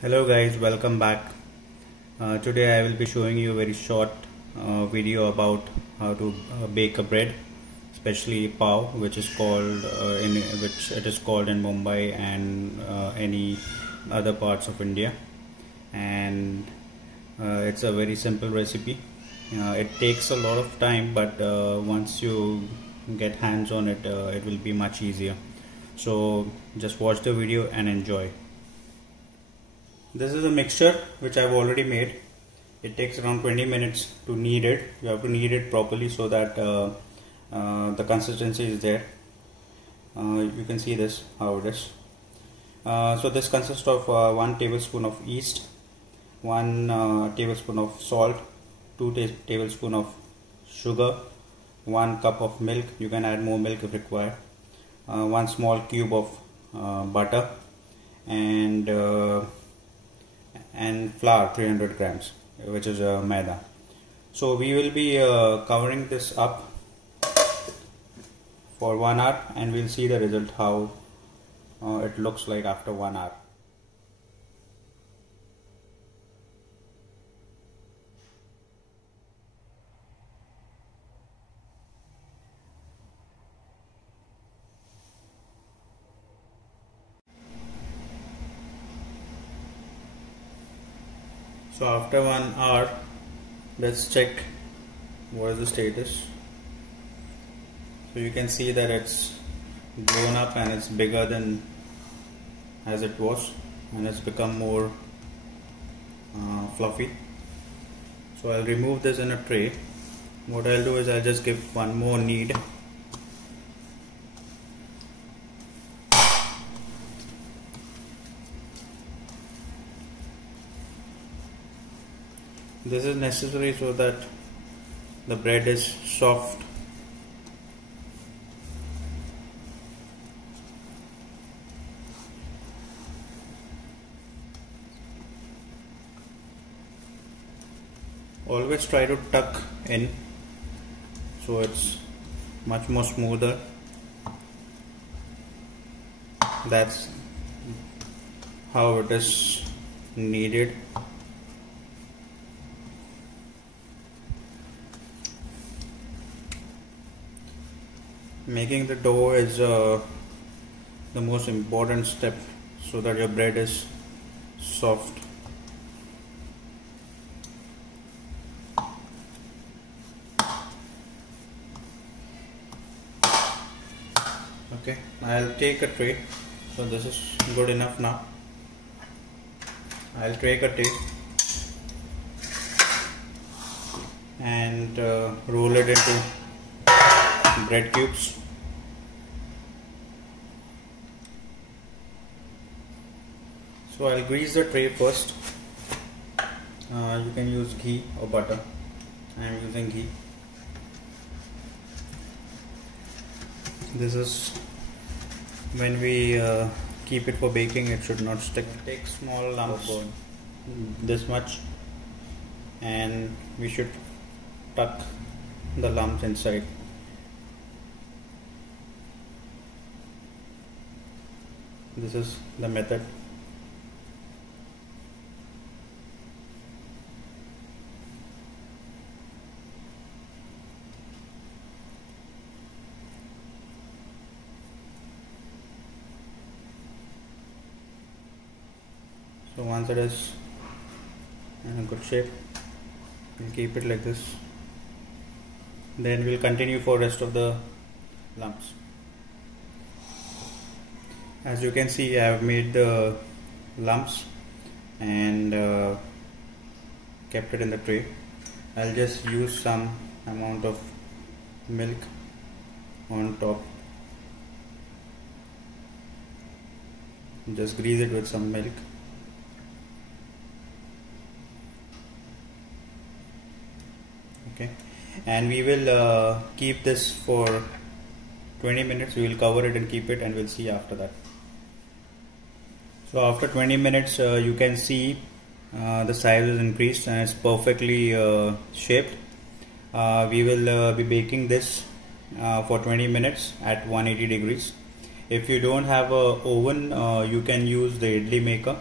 Hello guys, welcome back. Today I will be showing you a very short video about how to bake a bread, especially pav, which is called in Mumbai and any other parts of India. And it's a very simple recipe. It takes a lot of time, but once you get hands on it, it will be much easier. So just watch the video and enjoy. This is a mixture which I've already made. It takes around 20 minutes to knead it. You have to knead it properly so that the consistency is there. You can see this, how it is. So this consists of 1 tablespoon of yeast, 1 tablespoon of salt, 2 tablespoons of sugar, 1 cup of milk. You can add more milk if required. 1 small cube of butter, and flour 300 grams, which is maida. So we will be covering this up for 1 hour and we'll see the result, how it looks like after 1 hour. So after 1 hour, let's check what is the status. So you can see that it's grown up and it's bigger than as it was, and it's become more fluffy. So I'll remove this in a tray. What I'll do is I'll just give one more knead. This is necessary so that the bread is soft. Always try to tuck in so it's much more smoother. That's how it is kneaded. Making the dough is the most important step so that your bread is soft. Okay, I'll take a tray. So this is good enough now. I'll take a tray and roll it into bread cubes. So I'll grease the tray first. You can use ghee or butter. I am using ghee. This is when we keep it for baking, it should not stick. Take small lumps, this much, and we should tuck the lumps inside. This is the method. So once it is in a good shape, we'll keep it like this. Then we'll continue for rest of the lumps. As you can see, I have made the lumps and kept it in the tray. I'll just use some amount of milk on top. Just grease it with some milk. Okay, and we will keep this for 20 minutes. We will cover it and keep it, and we'll see after that. So after 20 minutes, you can see the size is increased and it's perfectly shaped. We will be baking this for 20 minutes at 180 degrees. If you don't have a oven, you can use the idli maker.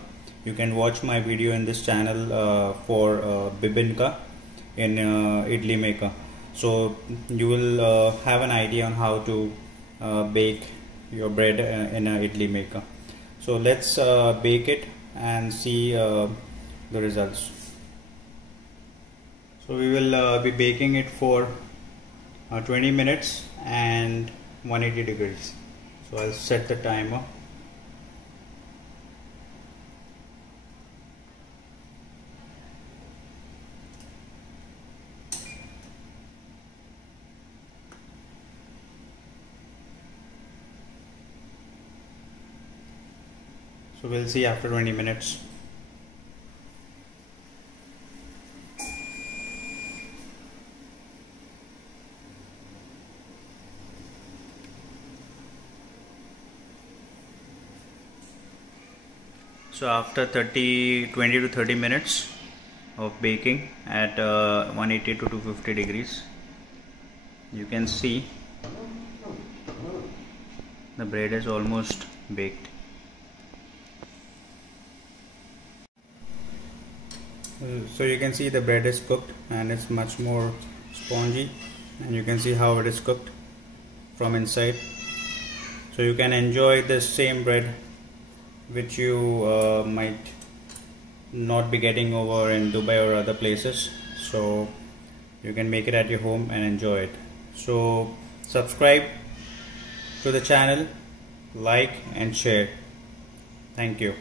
you can watch my video in this channel for bibinka in idli maker. So you will have an idea on how to bake your bread in a idli maker. So let's bake it and see the results. So we will be baking it for 20 minutes and 180 degrees. So I'll set the timer. So we'll see after 20 minutes. So after 20 to 30 minutes of baking at 180 to 250 degrees, you can see the bread is almost baked. So you can see the bread is cooked and it's much more spongy, and you can see how it is cooked from inside. So you can enjoy this same bread which you might not be getting over in Dubai or other places. So you can make it at your home and enjoy it. So subscribe to the channel, like and share. Thank you.